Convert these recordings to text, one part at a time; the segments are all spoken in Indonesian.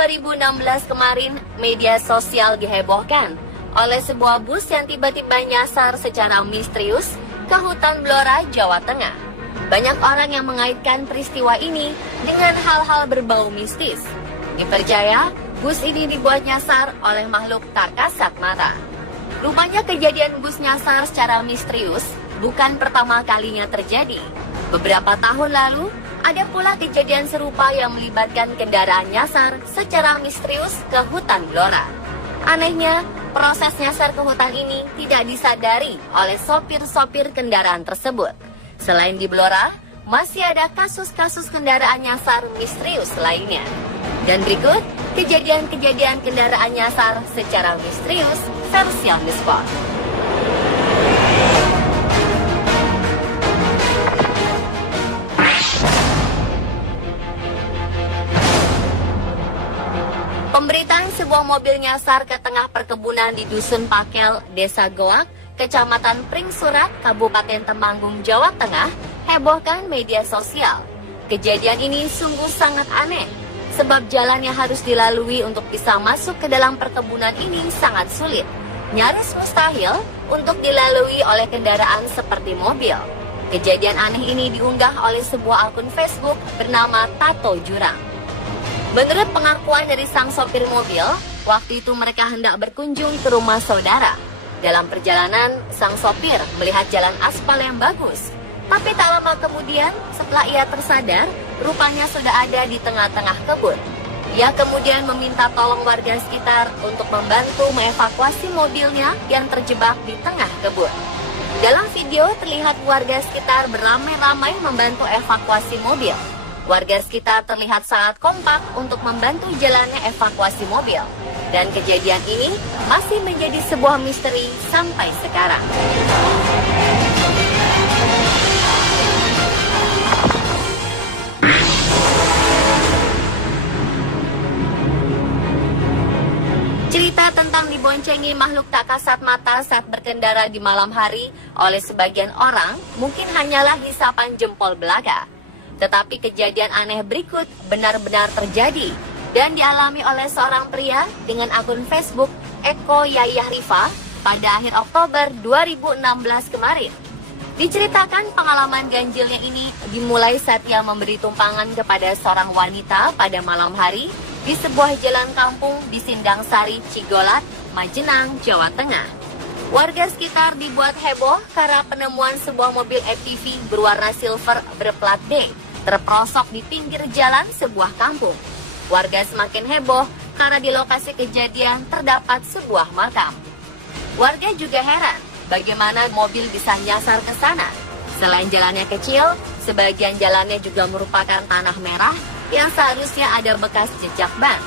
2016 kemarin, media sosial dihebohkan oleh sebuah bus yang tiba-tiba nyasar secara misterius ke hutan Blora, Jawa Tengah. Banyak orang yang mengaitkan peristiwa ini dengan hal-hal berbau mistis. Dipercaya, bus ini dibuat nyasar oleh makhluk tak kasat mata. Rupanya kejadian bus nyasar secara misterius bukan pertama kalinya terjadi. Beberapa tahun lalu, ada pula kejadian serupa yang melibatkan kendaraan nyasar secara misterius ke hutan Blora. Anehnya, proses nyasar ke hutan ini tidak disadari oleh sopir-sopir kendaraan tersebut. Selain di Blora, masih ada kasus-kasus kendaraan nyasar misterius lainnya. Dan berikut, kejadian-kejadian kendaraan nyasar secara misterius versi on the spot. Pemberitaan sebuah mobil nyasar ke tengah perkebunan di Dusun Pakel, Desa Goak, Kecamatan Pringsurat, Kabupaten Temanggung, Jawa Tengah, hebohkan media sosial. Kejadian ini sungguh sangat aneh, sebab jalan yang harus dilalui untuk bisa masuk ke dalam perkebunan ini sangat sulit. Nyaris mustahil untuk dilalui oleh kendaraan seperti mobil. Kejadian aneh ini diunggah oleh sebuah akun Facebook bernama Tato Jurang. Menurut pengakuan dari sang sopir mobil, waktu itu mereka hendak berkunjung ke rumah saudara. Dalam perjalanan, sang sopir melihat jalan aspal yang bagus. Tapi tak lama kemudian, setelah ia tersadar, rupanya sudah ada di tengah-tengah kebun. Ia kemudian meminta tolong warga sekitar untuk membantu mengevakuasi mobilnya yang terjebak di tengah kebun. Dalam video terlihat warga sekitar beramai-ramai membantu evakuasi mobil. Warga sekitar terlihat sangat kompak untuk membantu jalannya evakuasi mobil. Dan kejadian ini masih menjadi sebuah misteri sampai sekarang. Cerita tentang diboncengi makhluk tak kasat mata saat berkendara di malam hari oleh sebagian orang mungkin hanyalah hisapan jempol belaka. Tetapi kejadian aneh berikut benar-benar terjadi dan dialami oleh seorang pria dengan akun Facebook Eko Yayah Rifa pada akhir Oktober 2016 kemarin. Diceritakan pengalaman ganjilnya ini dimulai saat ia memberi tumpangan kepada seorang wanita pada malam hari di sebuah jalan kampung di Sindang Sari, Cigolat, Majenang, Jawa Tengah. Warga sekitar dibuat heboh karena penemuan sebuah mobil FTV berwarna silver berplat D terperosok di pinggir jalan sebuah kampung. Warga semakin heboh karena di lokasi kejadian terdapat sebuah makam. Warga juga heran bagaimana mobil bisa nyasar ke sana. Selain jalannya kecil, sebagian jalannya juga merupakan tanah merah yang seharusnya ada bekas jejak ban.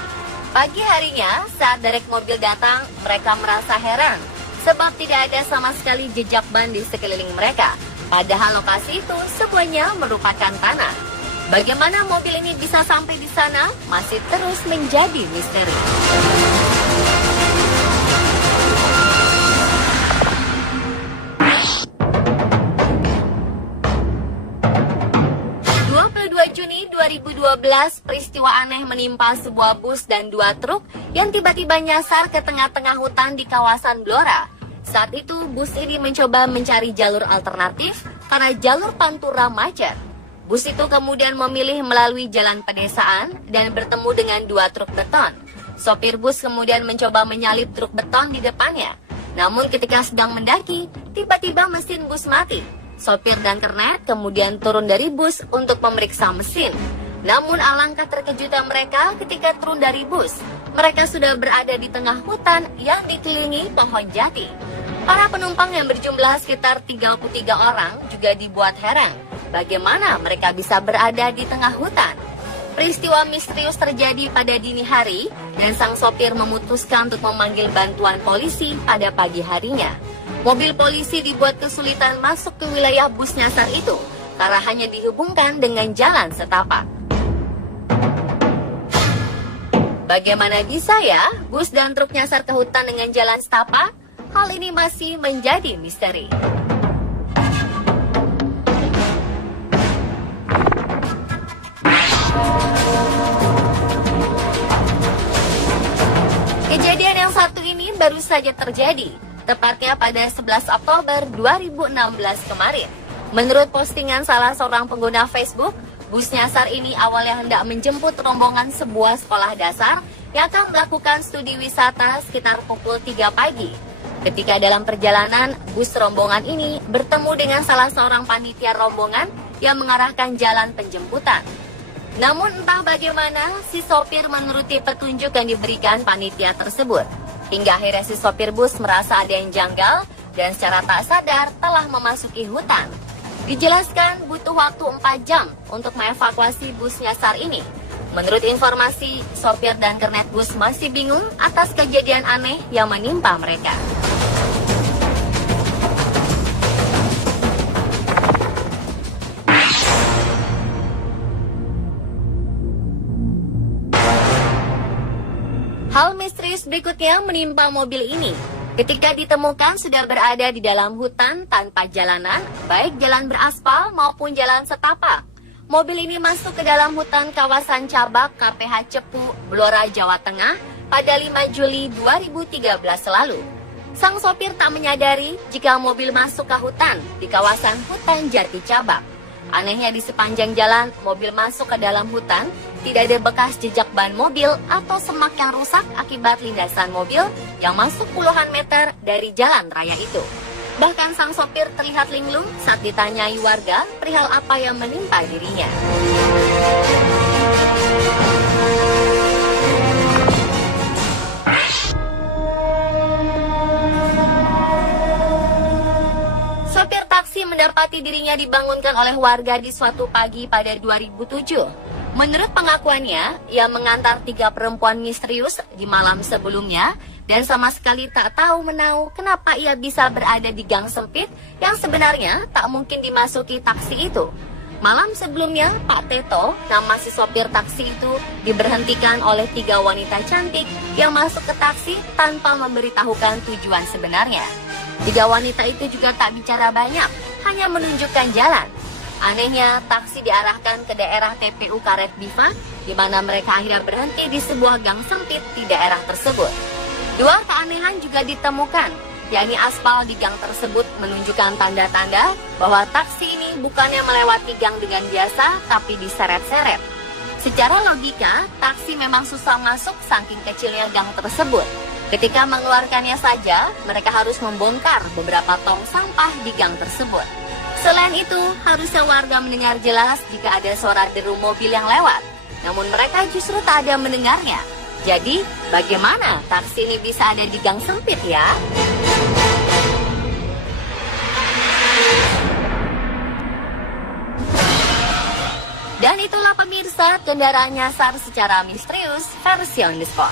Pagi harinya, saat derek mobil datang, mereka merasa heran sebab tidak ada sama sekali jejak ban di sekeliling mereka. Padahal lokasi itu semuanya merupakan tanah. Bagaimana mobil ini bisa sampai di sana masih terus menjadi misteri. Juni 2012, peristiwa aneh menimpa sebuah bus dan 2 truk yang tiba-tiba nyasar ke tengah-tengah hutan di kawasan Blora. Saat itu, bus ini mencoba mencari jalur alternatif karena jalur Pantura macet. Bus itu kemudian memilih melalui jalan pedesaan dan bertemu dengan 2 truk beton. Sopir bus kemudian mencoba menyalip truk beton di depannya. Namun ketika sedang mendaki, tiba-tiba mesin bus mati. Sopir dan kernet kemudian turun dari bus untuk memeriksa mesin. Namun alangkah terkejutnya mereka ketika turun dari bus. Mereka sudah berada di tengah hutan yang dikelilingi pohon jati. Para penumpang yang berjumlah sekitar 33 orang juga dibuat heran. Bagaimana mereka bisa berada di tengah hutan? Peristiwa misterius terjadi pada dini hari dan sang sopir memutuskan untuk memanggil bantuan polisi pada pagi harinya. Mobil polisi dibuat kesulitan masuk ke wilayah bus nyasar itu karena hanya dihubungkan dengan jalan setapak. Bagaimana bisa ya bus dan truk nyasar ke hutan dengan jalan setapak? Hal ini masih menjadi misteri. Kejadian yang satu ini baru saja terjadi, tepatnya pada 11 Oktober 2016 kemarin. Menurut postingan salah seorang pengguna Facebook, bus nyasar ini awalnya hendak menjemput rombongan sebuah sekolah dasar yang akan melakukan studi wisata sekitar pukul 3 pagi. Ketika dalam perjalanan, bus rombongan ini bertemu dengan salah seorang panitia rombongan yang mengarahkan jalan penjemputan. Namun entah bagaimana, si sopir menuruti petunjuk yang diberikan panitia tersebut. Hingga akhirnya si sopir bus merasa ada yang janggal dan secara tak sadar telah memasuki hutan. Dijelaskan butuh waktu 4 jam untuk mengevakuasi bus nyasar ini. Menurut informasi, sopir dan kernet bus masih bingung atas kejadian aneh yang menimpa mereka. Hal misterius berikutnya menimpa mobil ini. Ketika ditemukan sudah berada di dalam hutan tanpa jalanan, baik jalan beraspal maupun jalan setapak. Mobil ini masuk ke dalam hutan kawasan Cabak KPH Cepu, Blora, Jawa Tengah pada 5 Juli 2013 lalu. Sang sopir tak menyadari jika mobil masuk ke hutan di kawasan hutan Jati Cabak. Anehnya di sepanjang jalan mobil masuk ke dalam hutan, tidak ada bekas jejak ban mobil atau semak yang rusak akibat lindasan mobil yang masuk puluhan meter dari jalan raya itu. Bahkan sang sopir terlihat linglung saat ditanyai warga perihal apa yang menimpa dirinya. Sopir taksi mendapati dirinya dibangunkan oleh warga di suatu pagi pada 2007. Menurut pengakuannya, ia mengantar 3 perempuan misterius di malam sebelumnya dan sama sekali tak tahu menahu kenapa ia bisa berada di gang sempit yang sebenarnya tak mungkin dimasuki taksi itu. Malam sebelumnya, Pak Teto, nama si sopir taksi itu, diberhentikan oleh 3 wanita cantik yang masuk ke taksi tanpa memberitahukan tujuan sebenarnya. 3 wanita itu juga tak bicara banyak, hanya menunjukkan jalan. Anehnya, taksi diarahkan ke daerah TPU Karet Biva, di mana mereka akhirnya berhenti di sebuah gang sempit di daerah tersebut. 2 keanehan juga ditemukan, yakni aspal di gang tersebut menunjukkan tanda-tanda bahwa taksi ini bukannya melewati gang dengan biasa, tapi diseret-seret. Secara logika, taksi memang susah masuk saking kecilnya gang tersebut. Ketika mengeluarkannya saja, mereka harus membongkar beberapa tong sampah di gang tersebut. Selain itu, harusnya warga mendengar jelas jika ada suara deru mobil yang lewat. Namun mereka justru tak ada mendengarnya. Jadi, bagaimana taksi ini bisa ada di gang sempit ya? Dan itulah pemirsa, kendaraan nyasar secara misterius versi on the spot.